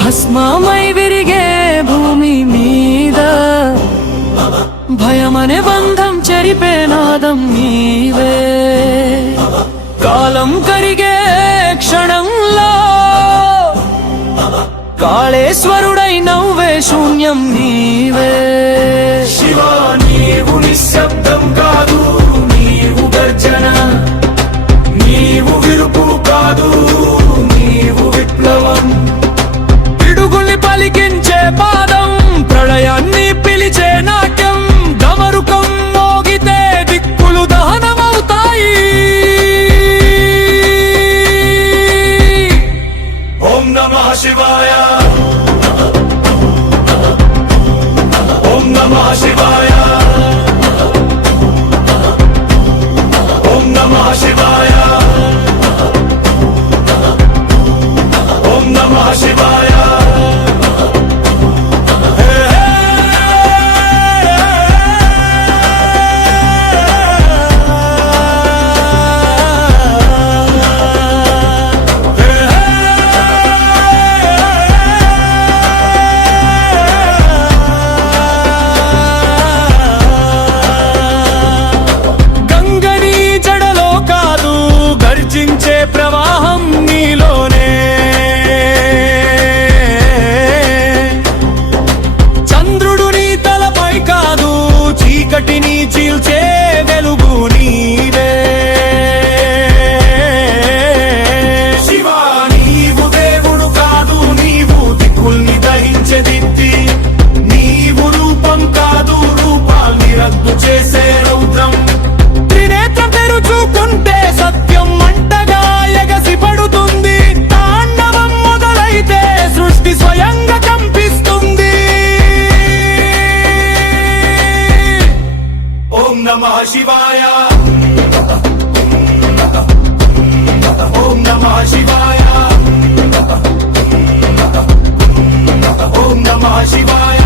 భస్మమై విరిగే భూమి మీద భయమనే బంధం చెరిపే నాదం నీవే. కాలం కరిగే క్షణంలో కాళేశ్వరుడై నవ్వే శూన్యం నీవే. శివా నీవు నిశ్శబ్దం కాదు, నీవు గర్జన, నీవు విరుపు కాదు, నీవు విప్లవం. పిడుగుల్ని పలికించే పాదం, ప్రళయాన్ని పిలిచే నాట్యం. డమరుకం మోగితే దిక్కులు దహనమవుతాయి. ఓం నమః శివాయ, ఓం నమః శివాయ, ఓం నమః శివాయ, ఓం నమః శివాయ. గర్జించే ప్రవాహం నీలోనే, చంద్రుడు నీ తలపై కాదు, చీకటిని చీల్చే వెలుగు నీవే. శివా నీవు దేవుడు కాదు, నీవు దిక్కుల్ని దహించే దిద్ది. నీవు రూపం కాదు, రూపాల్ని రద్దు చేసే రౌద్రం. త్రినేత్రం తెరుచుకుంటే సత్యం మంటగా ఎగసి పడుతుంది. తాండవం మొదలైతే సృష్టి స్వయంగా కంపిస్తుంది. ఓం నమః శివాయ, ఓం నమః శివాయ, ఓం నమః శివాయ.